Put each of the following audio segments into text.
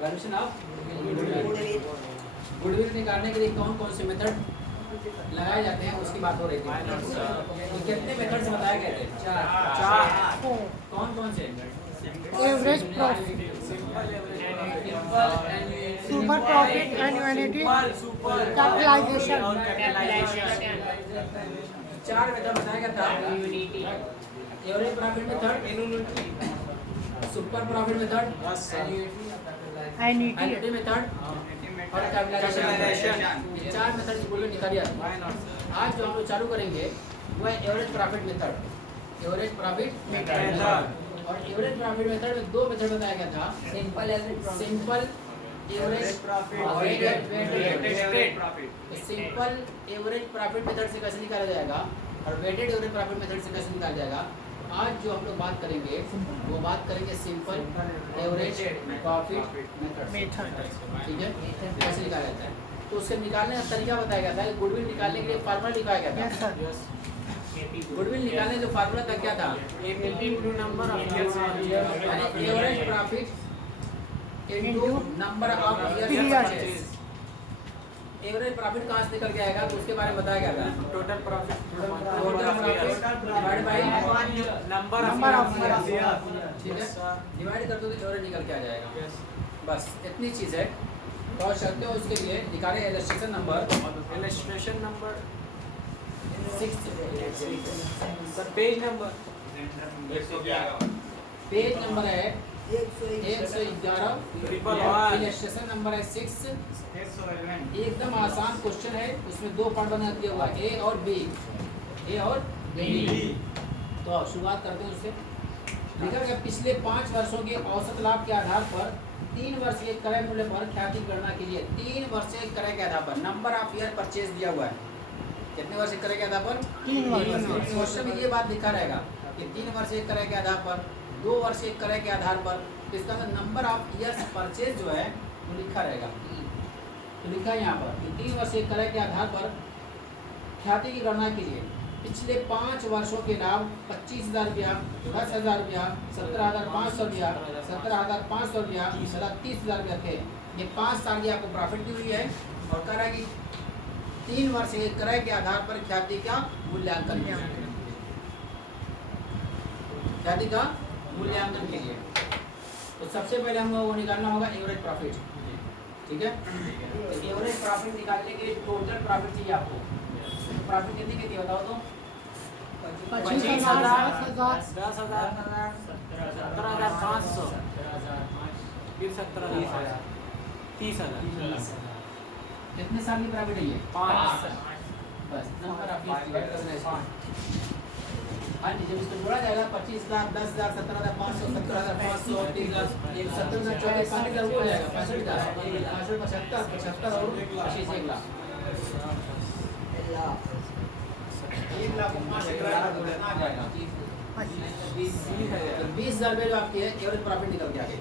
Valuation of goodwill निकालने के लिए कौन कौन से मेथड लगाए जाते हैं उसकी बात हो रही थी। तो कितने मेथड्स बताए गए थे? चार। कौन कौन से? Average profit, super profit, annuity, capitalisation. चार मेथड बताया गया था। Average profit method, super profit method, annuity method और कैपिटलाइजेशन। ये चार मेथड से बोलो निकालिए। आज जो हम लोग चालू करेंगे वो है average profit method. Average profit method और एवरेज प्रॉफिट मेथड में दो मेथड बताया गया था। Simple average profit, simple average profit method से कैसे निकाला जाएगा और वेटेड एवरेज प्रॉफिट मेथड से कैसे निकाला जाएगा। आज जो हम लोग बात करेंगे वो बात करेंगे सिंपल एवरेज प्रॉफिट मेथड, ठीक है, कैसे निकाला जाता है। तो उसके निकालने का तरीका बताया गया था। गुडविल निकालने के लिए फार्मूला लिखाया गया था। गुडविल निकालने जो फार्मूला था क्या था? Average profit into number of years. Average profit कहाँ से निकल के आएगा तो उसके बारे में बताया गया था। Total profit divide by number of years, ठीक है, डिवाइड कर दो तो एवरेज निकल के आ जाएगा। बस इतनी चीज है। और चलते हो उसके लिए निकाले illustration number 6 sir page number है 111, इलस्ट्रेशन नंबर है 6। एकदम आसान क्वेश्चन है, उसमें दो पार्ट बना दिया हुआ है, ए और बी। तो शुरुआत करते हैं उससे। लिखा गया पिछले 5 वर्षों के औसत लाभ के आधार पर 3 वर्ष के क्रय मूल्य पर ख्याति की गणना कीजिए। 3 वर्ष के क्रय के आधार पर नंबर ऑफ ईयर परचेज दिया हुआ है। कितने वर्ष के क्रय के आधार पर? 3 वर्ष। क्वेश्चन में ये बात लिखा रहेगा कि 3 वर्ष के क्रय के आधार पर, 2 वर्ष के क्रय के आधार पर। इसका नंबर ऑफ ईयर्स परचेज जो है वो लिखा रहेगा। तो लिखा है यहाँ पर कि 3 वर्ष के क्रय के आधार पर ख्याति की गणना कीजिए। पिछले 5 वर्षों के लाभ 25,000 रुपया, 10,000 रुपया, 17,500 रुपया, 17,500 रुपया, 30,000 रुपया थे। ये 5 साल की आपको प्रॉफिट दी हुई है और कह रहा है कि 3 वर्ष के क्रय के आधार पर ख्याति का मूल्यांकन कीजिए। ख्याति का मूल्यांकन कीजिए। तो सबसे पहले हम वो निकालना होगा एवरेज प्रॉफिट, ठीक है। तो एवरेज प्रॉफिट निकालने के लिए टोटल प्रॉफिट चाहिए आपको। प्रॉफिट कितनी कितनी बताओ तो? 25,000, 10,000, 17,500, फिर 17,000, 30,000। कितने साल की प्रॉफिट है ये? 5। बस नंबर ऑफ ईयर्स डिवाइड करना है इसको। हाँ जी, जब इसको जोड़ा जाएगा 25,000, 10,000, 17,500, 17,500, 30,000, 70,000, 40,000 हो जाएगा। 65,000, 75, 75 और 25, 1 लाख। 1 लाख को 5 से डिवाइड कर देना आ जाएगा 20,000 रुपये जो आपकी है एवरेज प्रॉफिट निकल के आ गई।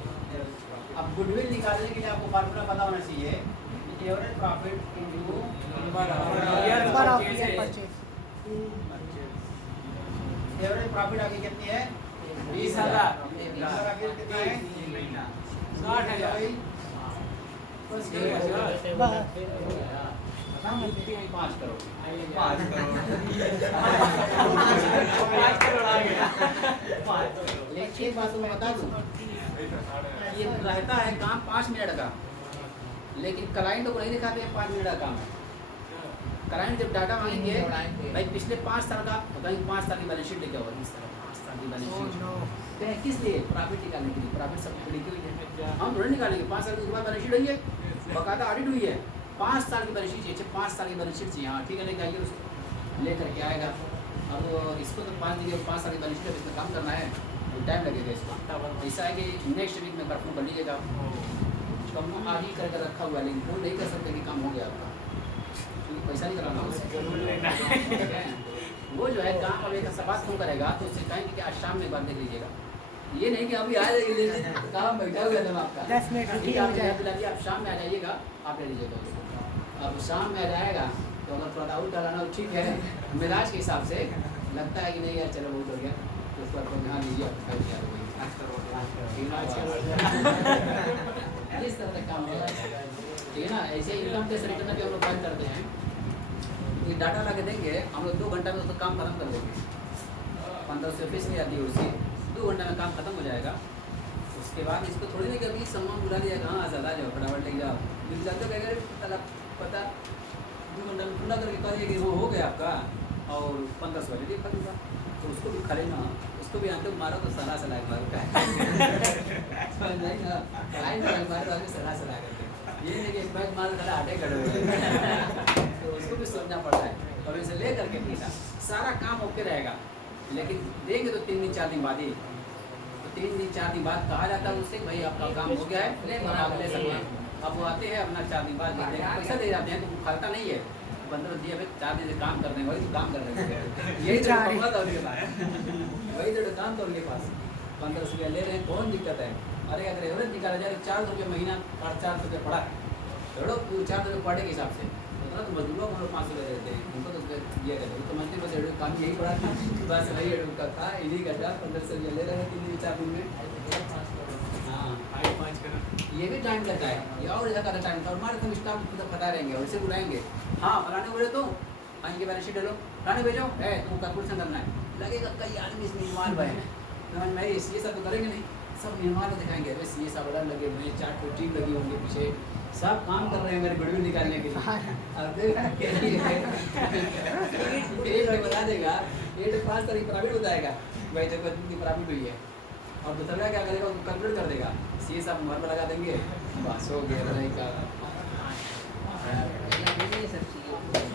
अब गुडविल निकालने के लिए आपको फार्मूला पता होना चाहिए। Average profit into number of year purchase. Average profit आपकी कितनी है? 20,000। कितना है? 60,000। बस 5 करोड़। एक बात मैं बता दूं, ये रहता है काम 5 मिनट का, लेकिन क्लाइंट को नहीं दिखाते हैं 5 मिनट का काम है। क्लाइंट जब डाटा मांगेंगे भाई पिछले 5 साल का बताएंगे, 5 साल की बैलेंस शीट लेके आओ। 5 साल की बैलेंस शीट किस लिए? प्रॉफिट निकालने के लिए। प्रॉफिट सब लिखी हुई है, हम थोड़ी निकालेंगे। 5 साल के बाद बैलेंस शीट हुई है, बकायदा ऑडिट हुई है। 5 साल की बैलेंस शीट चाहिए, 5 साल की बैलेंस शीट चाहिए। हाँ ठीक है, लेके आइए, उसको लेकर के आएगा। अब इसको तो 5 दिन 5 साल की बैलेंस शीट इसमें काम करना है तो टाइम लगेगा इसको। ऐसा है कि नेक्स्ट वीक में परफॉर्म कर लीजिएगा। कम आज ही करके रखा हुआ है, लेकिन वो नहीं कर सकते कि काम हो गया आपका, क्योंकि पैसा नहीं कराना उससे। वो जो है काम अब एक सवाल क्यों करेगा तो उससे कहेंगे कि आज शाम में एक बार देख लीजिएगा। ये नहीं कि अभी आ जाइए, काम बैठा हुआ है आपका। 10 मिनट आप शाम में आ जाइएगा, आप ले लीजिएगा उसको। अब शाम में आ जाएगा तो अगर थोड़ा आउट कराना ठीक है, मिजाज के हिसाब से लगता है कि नहीं यार चलो बहुत हो गया, तो उस पर ध्यान दीजिए। इस तरह का काम होता है, ठीक है ना। ऐसे इनकम टैक्स रिटर्न भी हम लोग फाइल करते हैं, ये डाटा ला के देंगे हम लोग 2 घंटा में उसका काम खत्म कर देंगे। 1500 फीस नहीं आती है उसकी, 2 घंटा में काम खत्म हो जाएगा। उसके बाद इसको थोड़ी नहीं कभी सम्मान बुला दिया, हाँ चला जाओ फटाफट लेके जाओ, मिल जाते कहेगा पता 2 घंटा में पूरा करके कहिए कि वो हो गया आपका और 1500 वाले खत्म हुआ। तो उसको भी खा लेना, उसको भी आते मारो तो सलाह मारो का समझ जाएगा, मारो सलाह करके ये नहीं कि एक बैग मार खड़ा आटे खड़े हुए तो उसको भी सोचना पड़ता है। और इसे ले करके पीना सारा काम ओके रहेगा, लेकिन देंगे तो 3 दिन 4 दिन बाद ही, तो 3 दिन 4 दिन बाद कहा जाता है उससे भाई आपका काम हो गया है, आप ले सकते हैं। अब वो आते हैं अपना 4 दिन बाद पैसा दे जाते हैं, तो वो खाता नहीं है, 15 दिए भाई 4 दिन से काम कर रहे हैं, वही तो काम कर रहे हैं, यही तो मामला था उनके पास, वही तो काम था उनके पास। 1500 रुपया ले रहे हैं, कौन दिक्कत है। अरे अगर एवरेज निकाला जाए 400 रुपये महीना, 400 रुपये पड़ा छोड़ो 400 रुपये पड़े के हिसाब से तो मजदूरों को हम लोग 500 रुपये देते हैं, उनको तो दिया करते तो मजदूर बस एडो काम यही पड़ा था, बस वही एडो का था, इन्हीं का था। 1500 रुपया ले रहे हैं 3 दिन 4 दिन में। हाँ 5 करो, ये भी टाइम लगता है, ये और ज़्यादा टाइम था। और हमारे सब स्टाफ खुद पता रहेंगे, वैसे बुलाएंगे, हाँ फलाने बोले तो आएंगे बैलेंस शीट लो, फलाने भेजो है तुम कैलकुलेशन करना है, लगेगा कई आदमी इसमें इन्वॉल्व है, समझ में ये सब तो करेंगे नहीं, सब निर्माण को दिखाएंगे, अरे सी सब अलग लगे हुए हैं, 4 टीम लगी होंगे पीछे, सब काम कर रहे हैं मेरे गुडविल निकालने के लिए। अब एक बता देगा 8 तारीख प्रॉफिट बताएगा भाई देखो इतनी प्रॉफिट हुई है, और दूसरा क्या करेगा उसको कैलकुलेट कर देगा, सी सब मोहर पर लगा देंगे, बस हो गया नहीं का।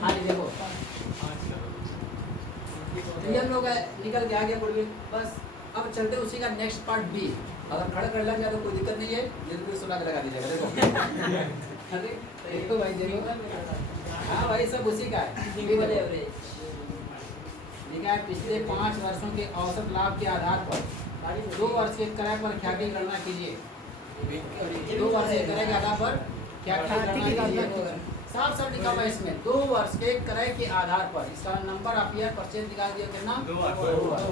हाँ जी देखो ये हम लोग निकल के आ गया गुडविल, बस अब चलते उसी का नेक्स्ट पार्ट बी। अगर खड़ा कर लग जाए तो कोई दिक्कत नहीं है, बिल्कुल सुना के लगा दीजिएगा। देखो अरे देखो भाई देखो, हाँ भाई सब उसी का है। लिखा है पिछले 5 वर्षों के औसत लाभ के आधार पर 2 वर्ष के क्रय पर ख्याति गणना कीजिए। 2 वर्ष के क्रय के आधार पर ख्याति गणना कीजिए। साफ लिखा हुआ है इसमें 2 वर्ष के क्रय के आधार पर, इसका नंबर ऑफ ईयर परचेज निकाल दिया कितना 2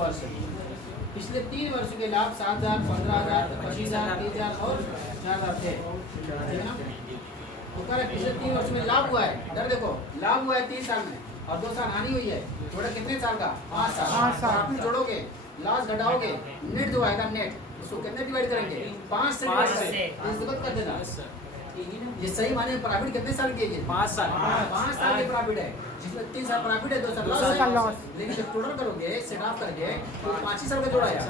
वर्ष। पिछले 3 वर्षों के लाभ 7,000, 15,000, 25,000, 30,000 और 4,000 थे, ठीक है ना। तो कह रहे पिछले 3 वर्षों में लाभ हुआ है, इधर देखो लाभ हुआ है 3 साल में और 2 साल हानि हुई है, थोड़ा कितने साल का 5 साल। प्रॉफिट जोड़ोगे, लॉस घटाओगे, नेट जो आएगा नेट उसको कितने डिवाइड करेंगे 5 से डिवाइड कर देना। ये सही माने प्रॉफिट कितने साल की है 5 साल, 5 साल की प्रॉफिट है, जिसमें 3 साल प्रॉफिट है 2 साल लॉस। लेकिन जब टोटल करोगे सेट ऑफ करके तो 5 ही साल का जोड़ा है,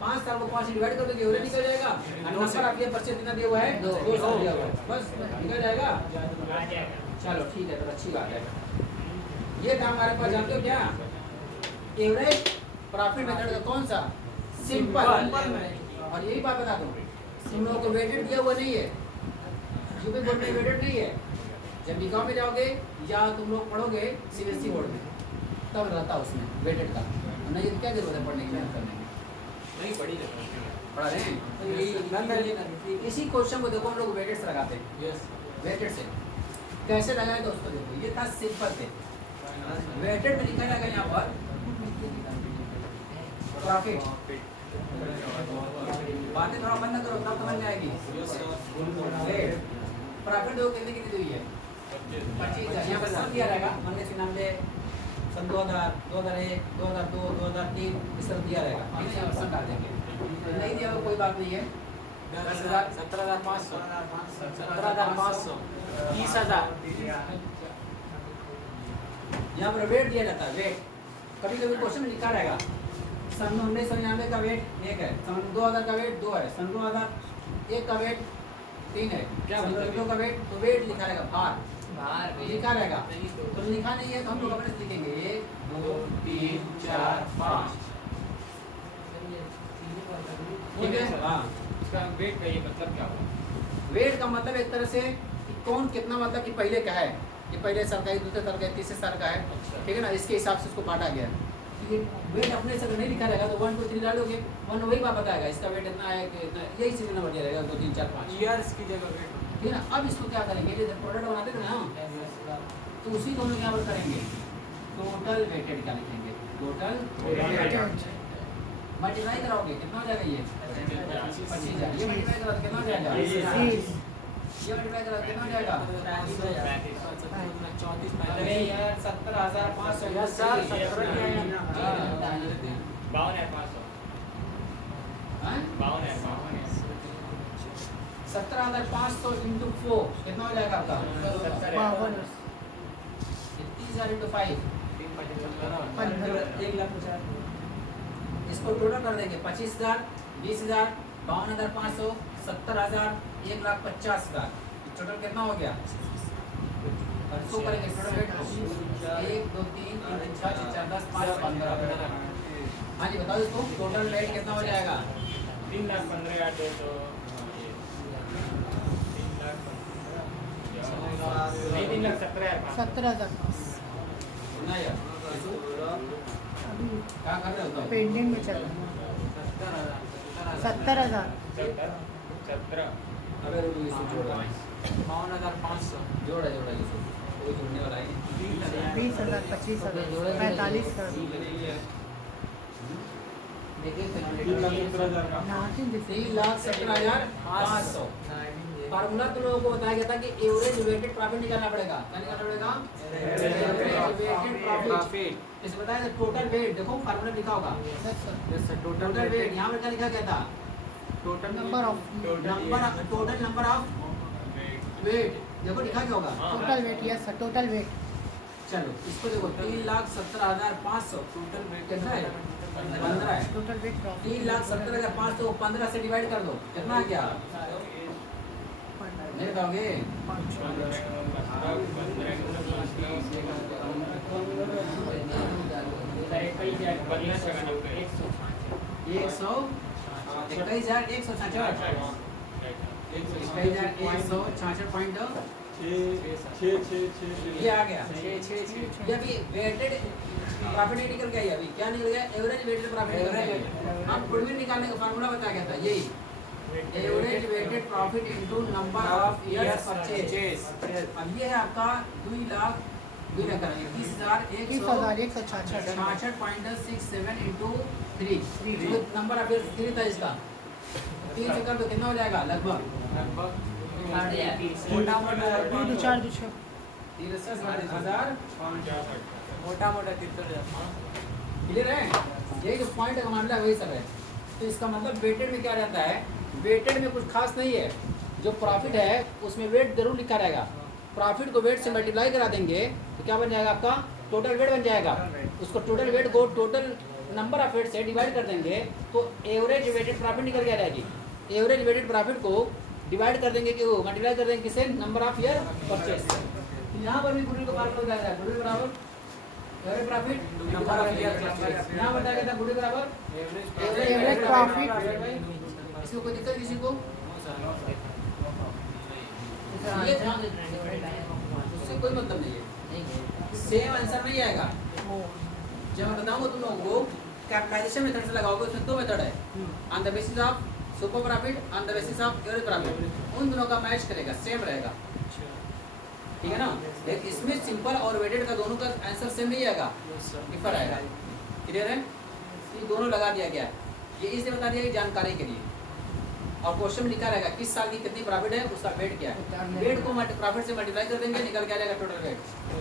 5 साल को 5 से डिवाइड कर दोगे एवरेज निकल जाएगा। नंबर आप ये परचेज कितना दिया हुआ है 2 साल दिया हुआ है, बस निकल जाएगा। चलो ठीक है, तो अच्छी बात है। ये था हमारे पास, जानते हो क्या एवरेज प्रॉफिट मेथड का कौन सा सिंपल। और यही बात बता दूं, तुम लोगों को वेटेड दिया हुआ नहीं है, यूपी बोर्ड में वेटेड नहीं है। जब बीकॉम में जाओगे या तुम लोग पढ़ोगे सीबीएसई बोर्ड में तब रहता उसमें वेटेड का, नहीं तो क्या जरूरत है पढ़ने की, मेहनत करने की, नहीं पढ़ा रहे हैं तो यही इसी क्वेश्चन को देखो हम लोग वेटेड से लगाते हैं। वेटेड से कैसे लगाए दोस्तों, देखो ये था सिंपल से, वेटेड में लिखा जाएगा यहाँ पर प्रॉफिट। बातें थोड़ा बंद करो तब समझ में आएगी। प्रॉफिट दो कितनी हुई है 25,000, यहाँ पर सब दिया रहेगा 1999 सन 2000, 2001, 2002, 2003 इस तरह दिया रहेगा, ठीक है। सब डाल देंगे, नहीं दिया कोई बात नहीं है। 10,000, 17,500, 17,500, 30,000। यहाँ पर वेट दिया जाता है, वेट कभी कभी क्वेश्चन में लिखा रहेगा सन 1999 का वेट 1 है, सन 2000 का वेट 2 है, सन 2001 का वेट 3 है, सन 2002 का वेट, तो वेट लिखा रहेगा, भार लिखा रहेगा। तो लिखा नहीं है तो हम लोग अपने से लिखेंगे 1 2 3 4 5, ठीक है। हाँ इसका वेट का ये मतलब क्या हुआ? वेट का मतलब एक तरह से कि कौन कितना, मतलब कि पहले का है, ये पहले साल का है, दूसरे साल का है, तीसरे साल का है, ठीक है ना, इसके हिसाब से उसको बांटा गया। ये वेट अपने से नहीं लिखा रहेगा तो 1 2 3 डालोगे 1 वही बात बताएगा, इसका वेट इतना है कि इतना, यही सीरियल नंबर दिया रहेगा 2 3 4 5 ईयर्स की जगह वेट, ठीक है ना। अब इसको क्या करेंगे, जैसे प्रोडक्ट बनाते थे ना, तो उसी को हम लोग यहाँ पर करेंगे टोटल वेटेड का लिखेंगे, टोटल वेटेड मल्टीप्लाई कराओगे कितना हो जाएगा ये 25,000। ये मल्टीप्लाई करो तो कितना हो जाएगा 30, ये मल्टीप्लाई करो तो कितना हो जाएगा 34 अरे यार 17,500 यार सर 17 क्या है? 52,500 हाँ 52,500 17,500 इंटू 4 कितना हो जाएगा आपका 52, 30,000 इंटू 5 15, इसको टोटल कर देंगे 25,000 20,000 52,500 70,000 1,50,000 टोटल कितना हो गया और इसको करेंगे टोटल रेट 1 2 3 4 5 10 15। हाँ जी बताओ इसको टोटल रेट कितना हो जाएगा 3,15,200 नहीं 3,17,500 17,000 सुना यार अभी क्या कर रहे हो तुम पेंडिंग में चल रहा है 17,000 17 अबे रुको इसको जोड़ा 52,500 जोड़ा जोड़ा इसको कोई जोड़ने वाला है 20,000 25,000 45,000 देखिए 3,17,500 3,17,500 फार्मूला तो लोगों को बताया गया था कि एवरेज वेटेड प्रॉफिट निकालना पड़ेगा क्या निकालना पड़ेगा एवरेज वेटेड प्रॉफिट इसे बताया था टोटल वेट देखो फार्मूला लिखा होगा टोटल वेट यहाँ पर क्या लिखा गया था total number of total number of weight देखो लिखा क्या होगा total weight yes sir total weight चलो इसको देखो 3,17,500 टोटल वेट कितना है 15 है टोटल वेट प्रॉफिट 3,17,500 को 15 से डिवाइड कर दो कितना आ गया नहीं बताओगे एक सौ 21,166 ये आ गया ये अभी वेटेड प्रॉफिट निकल गया ये अभी क्या निकल गया एवरेज वेटेड प्रॉफिट निकल गया हम गुडविल निकालने का फार्मूला बताया गया था यही average weighted profit into number of years purchase अब ये है आपका 21,166 2,66.67 इंटू 3 नंबर ऑफ इयर्स 3 था इसका 3 से कर तो कितना हो जाएगा लगभग मोटा मोटा 4 3,60,000 मोटा मोटा 73,000 क्लियर है यही जो पॉइंट का मामला है वही सब है तो इसका मतलब वेटेड में क्या रहता है वेटेड में कुछ खास नहीं है जो प्रॉफिट है उसमें वेट जरूर लिखा रहेगा प्रॉफिट को वेट से मल्टीप्लाई करा देंगे तो क्या बन जाएगा आपका टोटल वेट बन जाएगा उसको टोटल वेट को टोटल नंबर ऑफ वेट से डिवाइड कर देंगे तो एवरेज वेटेड प्रॉफिट निकल के आ जाएगी एवरेज वेटेड प्रॉफिट को डिवाइड कर देंगे कि वो मल्टीप्लाई कर देंगे किससे नंबर ऑफ ईयर परचेज यहाँ पर भी गुडविल का फार्मूला बताया जाएगा गुडविल बराबर average profit number of year यहाँ बताया गया था गुडविल बराबर एवरेज प्रॉफिट इसमें कोई दिक्कत किसी को ये उससे कोई मतलब नहीं है सेम आंसर नहीं आएगा जब मैं बताऊंगा तुम लोगों को कैपिटलाइजेशन मेथड से लगाओगे उसमें दो मेथड है on the basis of super profit on the basis of average profit उन दोनों का मैच करेगा सेम रहेगा ठीक है ना लेकिन इसमें सिंपल और वेटेड का दोनों का आंसर सेम नहीं आएगा डिफर आएगा क्लियर है ये दोनों लगा दिया गया है ये इसलिए बता दिया कि जानकारी के लिए और क्वेश्चन में लिखा रहेगा किस साल की कितनी प्रॉफिट है उसका वेट क्या है वेट को प्रॉफिट से मल्टीप्लाई कर देंगे निकल के आ जाएगा टोटल वेट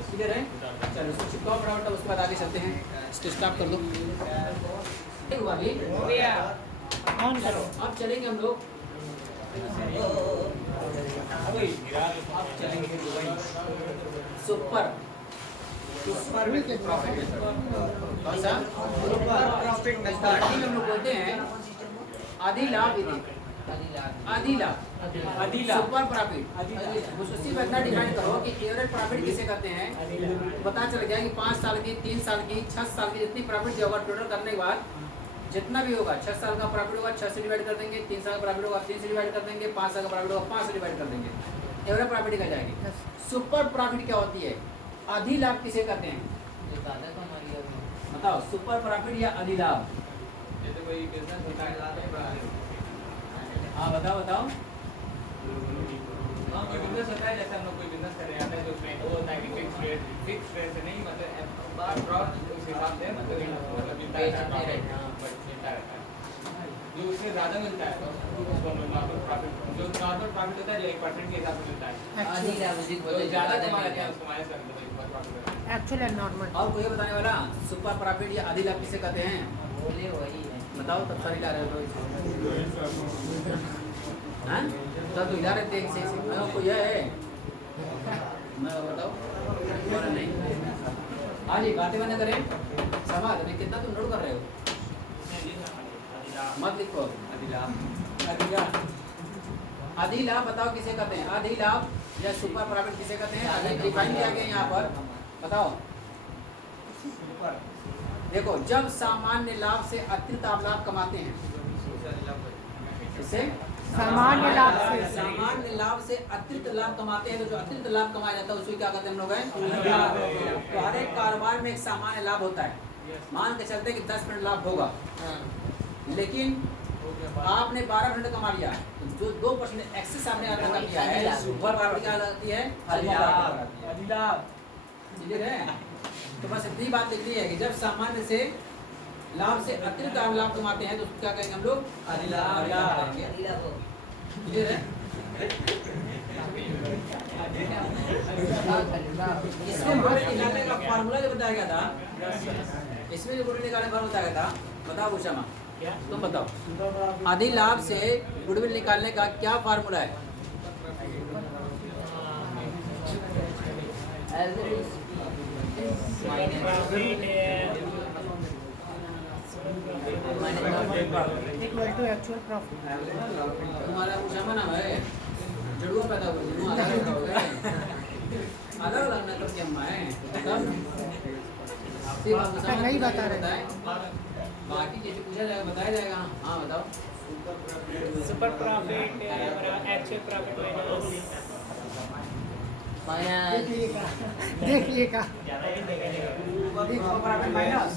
क्लियर है चलो इसको चिपकाओ फटाफट उसके बाद आगे चलते हैं इसको स्टॉप कर दो हुआ अभी ऑन करो अब चलेंगे हम लोग अब चलेंगे दुबई सुपर प्रॉफिट कौन सा सुपर प्रॉफिट स्टार्टिंग हम लोग बोलते हैं आधी लाभ विधि आधी लाभ सुपर प्रॉफिट उसको सिर्फ इतना डिफाइन करो कि एवरेज प्रॉफिट किसे कहते हैं पता चल गया कि 5 साल की 3 साल की 6 साल की जितनी प्रॉफिट जो होगा टोटल करने के बाद जितना भी होगा 6 साल का प्रॉफिट होगा 6 से डिवाइड कर देंगे 3 साल का प्रॉफिट होगा 3 से डिवाइड कर देंगे 5 साल का प्रॉफिट होगा 5 से डिवाइड कर देंगे एवरेज प्रॉफिट निकल जाएगी सुपर प्रॉफिट क्या होती है आधी लाभ किसे कहते हैं बताओ सुपर प्रॉफिट या आधी लाभ हाँ बताओ बताओ कोई बिजनेस होता है जैसे हम लोग कोई बिजनेस कर रहे हैं तो उसमें वो होता है कि फिक्स रेट से नहीं मतलब उस हिसाब से मतलब मिलता रहता है जो उससे ज़्यादा मिलता है उसको नॉर्मल प्रॉफिट, जो नॉर्मल प्रॉफिट होता है जो 1% के हिसाब से मिलता है, आधी लाभ जो ज़्यादा कमा लेते हैं उसको माइनस कर देते हैं super profit. Actual and normal. और कोई बताने वाला सुपर प्रॉफिट या आधी लाभ किसे कहते हैं? बोले वही है। बताओ तब सारी ला रहे हो हाँ तब तो हिला रहे थे एक से कोई है मैं बताओ और नहीं। हाँ जी बातें बंद करें समाज में कितना तुम नोट कर रहे हो मत लिखो। आधी लाभ बताओ किसे कहते हैं? आधी लाभ या सुपर प्रॉफिट किसे कहते हैं? आधी डिफाइन किया गया यहाँ पर बताओ। देखो जब सामान्य लाभ से अतिरिक्त आप लाभ कमाते हैं इससे सामान्य लाभ से सामान्य लाभ से अतिरिक्त लाभ कमाते हैं तो जो अतिरिक्त लाभ कमाया जाता है उसको क्या कहते हैं हम लोग हैं? तो हर एक कारोबार में एक सामान्य लाभ होता है। मान के चलते कि 10% लाभ होगा लेकिन आपने 12% कमा लिया जो 2% एक्सेस आपने अदा किया है सुपर प्रॉफिट क्या आती है? आधी लाभ। क्लियर है? तो बस इतनी बात लिखनी है कि जब सामान्य से लाभ से अतिरिक्त आप लाभ कमाते हैं तो उसको क्या कहेंगे हम लोग? आधी लाभ कहेंगे। क्लियर है? इसमें गुण निकालने का फार्मूला जो बताया गया था, इसमें जो गुण निकालने का फार्मूला बताया गया था, बताओ उषमा तुम बताओ आधी लाभ से गुडविल निकालने का क्या फार्मूला है? Equal to actual profit. तुम्हारा उषमा नाम है जड़ुआ पैदा हुआ अलग अलग ना करके अम्मा है नहीं बता रहे। बाकी जैसे पूछा जाएगा बताया जाएगा। हाँ बताओ। Super profit actual profit minus देखिएगा माइनस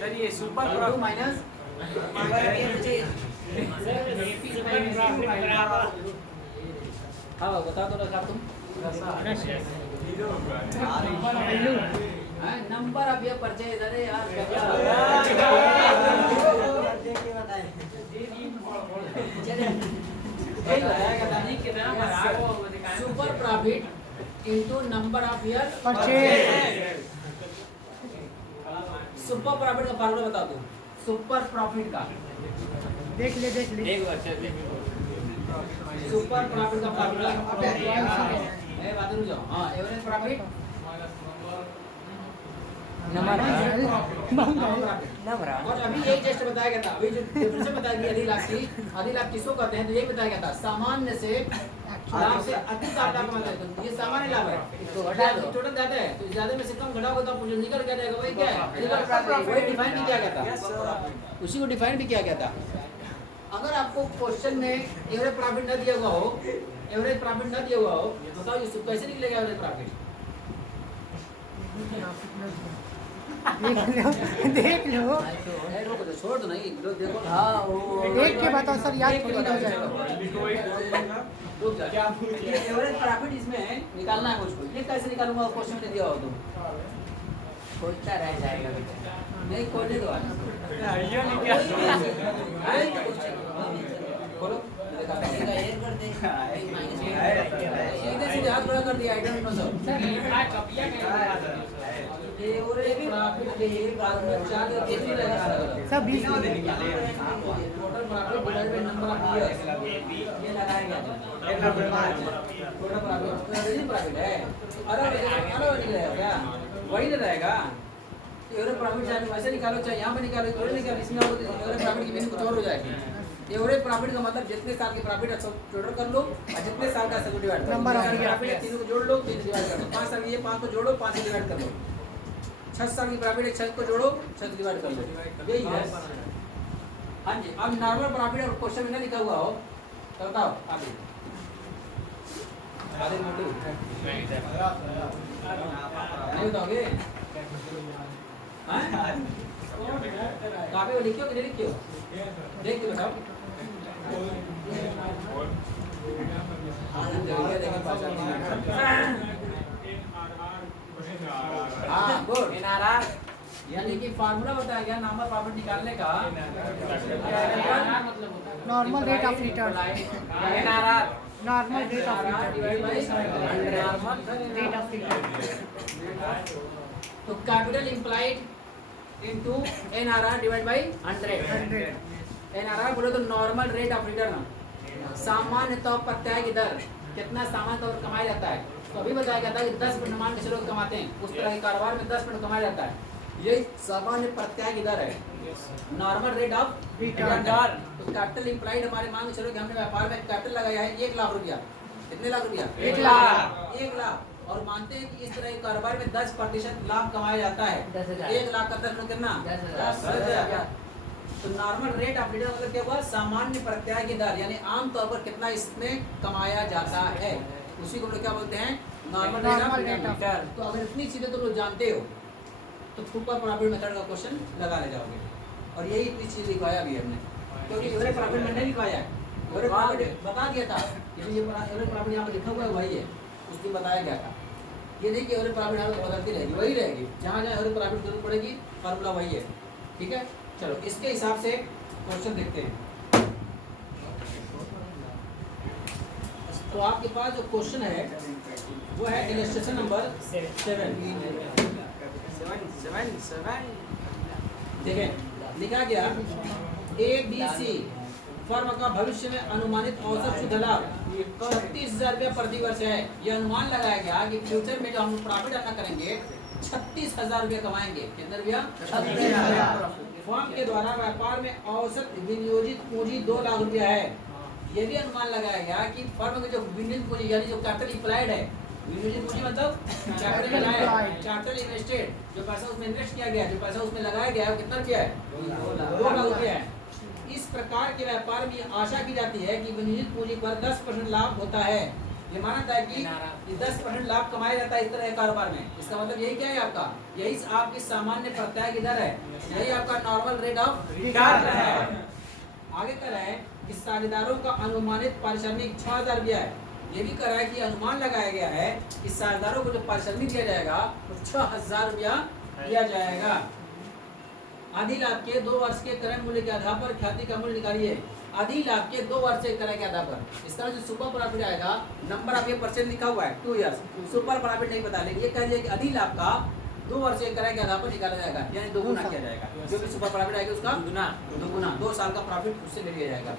सर ये सुपर टू प्रॉफिट माइनस हाँ बताओ तो रखा तुम नंबर अब ये परचेज अरे यार super profit into number of year purchase. Super profit का फार्मूला बता दो। सुपर प्रॉफिट का देख ले एक वर्ष सुपर प्रॉफिट का फार्मूला बात रुक जाओ। हाँ एवरेज प्रॉफिट और अभी यही जस्ट बताया गया था। अभी जो डेफिनेशन बताया गया आधी लाभ किसको कहते हैं तो यही बताया गया था सामान्य से लाभ से अतिरिक्त आप लाभ कमाते हैं तो ये सामान्य लाभ है। तो टोटल ज्यादा है तो ज्यादा में से कम घटाओगे तो आपको जो निकल क्या जाएगा वही क्या है? वही डिफाइन भी किया गया था, उसी को डिफाइन भी किया गया था। अगर आपको क्वेश्चन में एवरेज प्रॉफिट न दिया हुआ हो, एवरेज प्रॉफिट न दिया हुआ हो बताओ ये कैसे निकलेगा एवरेज प्रॉफिट? देख लो रोको तो छोड़ दो नहीं लो देखो हाँ वो देख के बताओ सर याद थोड़ी ना हो जाएगा। रुक जा क्या ये एवरेज प्रॉफिट इसमें निकालना है मुझको। ये कैसे निकालूंगा क्वेश्चन में दिया हो तो खोजता रह जाएगा नहीं खोलने दो खोलो सीधे सीधे हाथ बड़ा कर दिया। I don't know sir average profit के बाद में चार कितनी लगाएगा सब 20 total profit divide by number of years ये लगाएगा टोटल प्रॉफिट है अलग निकलेगा क्या? वही ना रहेगा। एवरेज प्रॉफिट चाहे वैसे निकालो चाहे यहाँ पे निकालो थोड़ी निकालो इसमें आपको एवरेज प्रॉफिट की मीनिंग कुछ और हो जाएगी। एवरेज प्रॉफिट का मतलब जितने साल की प्रॉफिट है सब टोटल कर लो और जितने साल का सब डिवाइड कर लो। नंबर ऑफ प्रॉफिट है तीनों को जोड़ लो 3 डिवाइड कर लो। 5 साल ये 5 को जोड़ो 5 से डिवाइड कर लो। 6 साल की प्रॉफिट है 6 को जोड़ो 6 डिवाइड कर लो। यही है। हाँ जी अब नॉर्मल प्रॉफिट और क्वेश्चन में ना लिखा हुआ हो तो बताओ आप आधे मोटू नहीं बताओगे? काफी लिखियो कि नहीं लिखियो? देख के बताओ। हाँ गुड यानी कि फार्मूला बताया गया नॉर्मल प्रॉफिट निकालने का। मतलब होता है normal rate of return NRR normal rate of return divide by rate of return तो capital employed into NRR divide by 100। 100 NRR बोले तो नॉर्मल रेट ऑफ रिटर्न, सामान्य तौर पर प्रत्यय की दर, कितना सामान्य तौर पर कमाया जाता है। तो अभी बताया गया था कि 10% मान के लोग कमाते हैं, उस तरह के कारोबार में 10% कमाया जाता है। ये सामान्य प्रत्यय की दर है, नॉर्मल रेट ऑफ रिटर्न। तो कैपिटल इंप्लाइड हमारे मान के चलो कि हमने व्यापार में कैपिटल लगाया है 1 लाख रुपया। कितने लाख रुपया? 1 लाख। 1 लाख। और मानते हैं कि इस तरह के कारोबार में 10% लाभ कमाया जाता है। 10,000। 1 लाख का 10 कितना? 10,000। तो नॉर्मल रेट ऑफ रिटर्न मतलब क्या हुआ? सामान्य प्रत्यय की दर, यानी आमतौर पर कितना इसमें कमाया जाता है, उसी को लोग क्या बोलते हैं? Normal rate of Normal rate of return. तो अगर इतनी चीजें तुम लोग जानते हो तो सुपर प्रॉफिट मेथड का क्वेश्चन लगाने जाओगे। और यही इतनी चीज लिखवाया भी हमने, क्योंकि एवरेज प्रॉफिट में नहीं लिखवाया है। एवरेज प्रॉफिट बता दिया था, ये एवरेज प्रॉफिट यहाँ पे लिखा हुआ है वही है, उस दिन बताया गया था। ये नहीं कि एवरेज प्रॉफिट यहाँ पे बदलती रहेगी, वही रहेगी, जहाँ जहाँ एवरेज प्रॉफिट जरूरत पड़ेगी फार्मूला वही है। ठीक है, चलो इसके हिसाब से क्वेश्चन देखते हैं। तो आपके पास जो क्वेश्चन है वो है इलस्ट्रेशन नंबर 7। देखें, लिखा गया ABC फर्म का भविष्य में अनुमानित औसत शुद्ध लाभ 36,000 रुपया प्रति वर्ष है। ये अनुमान लगाया गया कि फ्यूचर में जो हम प्रॉफिट अदा करेंगे 36,000 रुपया कमाएंगे। कितने रुपया? 36,000। फर्म के द्वारा व्यापार में औसत विनियोजित पूंजी 2 लाख रुपया है। ये भी अनुमान लगाया गया कि फर्म की जो विनियोजित पूंजी यानी जो कैपिटल इंप्लाइड है, विनियोजित पूंजी मतलब कैपिटल इन्वेस्टेड, जो पैसा उसमें इन्वेस्ट किया गया, जो पैसा उसमें लगाया गया है, कितना रुपया है? 2 लाख रुपया है। इस प्रकार के व्यापार में आशा की जाती है कि विनियोजित पूंजी पर 10% लाभ होता है। ये माना था कि 10% लाभ कमाया जाता है इस तरह के कारोबार में। इसका मतलब यही क्या है आपका? यही आपकी सामान्य प्रत्यय की दर है, यही आपका नॉर्मल रेट ऑफ रिटर्न है। आगे कर रहा है कि साझेदारों का अनुमानित पारिश्रमिक 6,000 रुपया है। ये भी कर रहा है कि अनुमान लगाया गया है कि साझेदारों को जो पारिश्रमिक दिया जाएगा वो 6,000 रुपया दिया जाएगा। आधी लाभ के 2 वर्ष के क्रय मूल्य के आधार पर ख्याति का मूल्य निकालिए। आधी लाभ के 2 वर्ष के क्रय के आधार पर, इसका जो सुपर प्रॉफिट आएगा, नंबर ऑफ ये परसेंट लिखा हुआ है 2 इयर्स, सुपर प्रॉफिट नहीं बता, लेकिन ये कह दिया कि आधी लाभ का 2 वर्ष के क्रय के आधार पर निकाला जाएगा, यानी 2 गुना किया जाएगा। जो भी सुपर प्रॉफिट आएगा उसका 2 गुना 2 साल का प्रॉफिट उससे ले लिया जाएगा।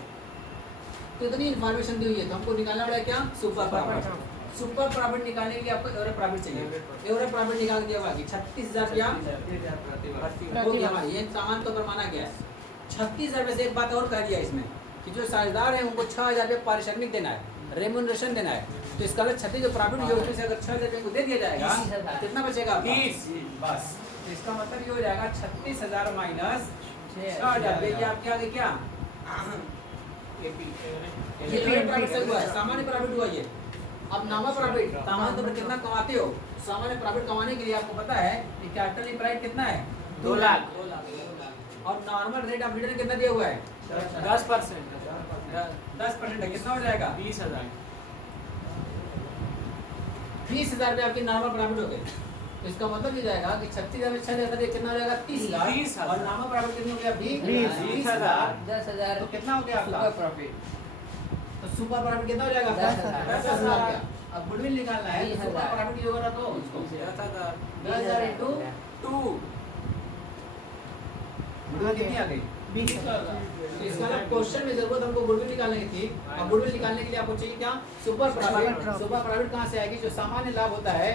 तो इतनी इन्फॉर्मेशन दी हुई है, तो हमको निकालना पड़ेगा क्या? Super profit. सुपर प्रॉफिट निकालने के लिए आपको एवरेज प्रॉफिट चाहिए। एवरेज प्रॉफिट निकाल दिया हुआ कि 36,000 रुपया हो गया हमारा, ये सामान तो पर माना गया है। 36,000 रुपये से एक बात और कह दिया इसमें कि जो साझेदार है उनको 6,000 रुपये पारिश्रमिक देना है, रेम्यूनरेशन देना है। तो इसका मतलब 36 जो प्रॉफिट हुआ उसमें से अगर 6,000 रुपये को दे दिया जाएगा, कितना बचेगा? 30 बस। तो इसका मतलब ये हो जाएगा 36,000 माइनस 6,000। ये आपके आगे क्या? ये एवरेज प्रॉफिट से हुआ है, सामान्य प्रॉफिट हुआ ये। अब नॉर्मल प्रॉफिट, सामान्य तौर पर कितना कमाते हो? सामान्य प्रॉफिट कमाने के लिए आपको पता है कि कैपिटल इंप्लाइड कितना है? 2 लाख। और नॉर्मल रेट ऑफ रिटर्न कितना दिया हुआ है? 10%। 10% है, कितना हो जाएगा? 20,000। 20,000 रुपये आपके नॉर्मल प्रॉफिट हो गए। तो इसका मतलब ये जाएगा कि 36,000 में 6,000 कितना हो जाएगा? 30,000। 30,000। और नॉर्मल प्रॉफिट कितना हो गया? 20,000। 10,000 तो कितना हो गया आपका? Super profit. तो सुपर प्रॉफिट कितना हो जाएगा? 10,000। 10,000 का। अब गुडविल निकालना है, तो 20,000। सुपर प्रॉफिट ये होगा तो इसको 10,000 इंटू 2 गुडविल कितनी आ गई? 20,000 तो इसका ना क्वेश्चन में जरूरत हमको गुडविल निकालने की थी। अब गुडविल निकालने के लिए आपको चाहिए क्या? Super profit. सुपर प्रॉफिट कहाँ से आएगी? जो सामान्य लाभ होता है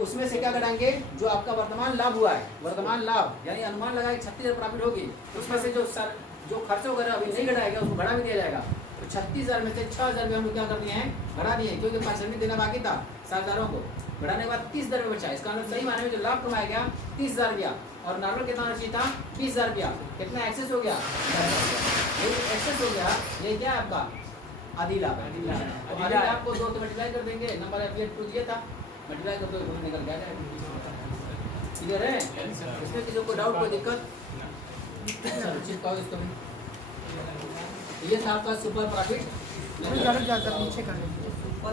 उसमें से क्या घटाएंगे? जो आपका वर्तमान लाभ हुआ है, वर्तमान लाभ यानी अनुमान लगा 36,000 प्रॉफिट होगी, उसमें से जो खर्च वगैरह अभी नहीं घटाएगा उसको घटा भी दिया जाएगा। तो 36,000 में से 6,000 रुपये हम लोग क्या कर दिए हैं? घटा दिए, क्योंकि पारिश्रमिक देना बाकी था साझेदारों को। घटाने के बाद 30,000 रुपये बचा। इसका मतलब सही माने में जो लाभ कमाया गया 30,000 रुपया, और नॉर्मल कितना होना चाहिए था? 20,000 रुपया। कितना एक्सेस हो गया? ये एक्सेस हो गया, ये क्या है आपका? आधी लाभ है। तो आधी लाभ को 2 से मल्टीप्लाई कर देंगे, नंबर एप्लीट 2 दिया था, मल्टीप्लाई करते हुए निकल गया। क्लियर है? इसमें किसी को डाउट, कोई दिक्कत? चलो चिपकाओ इसको भी। ये था आपका सुपर प्रॉफिट। ज़्यादा नीचे कर लेंगे। सुपर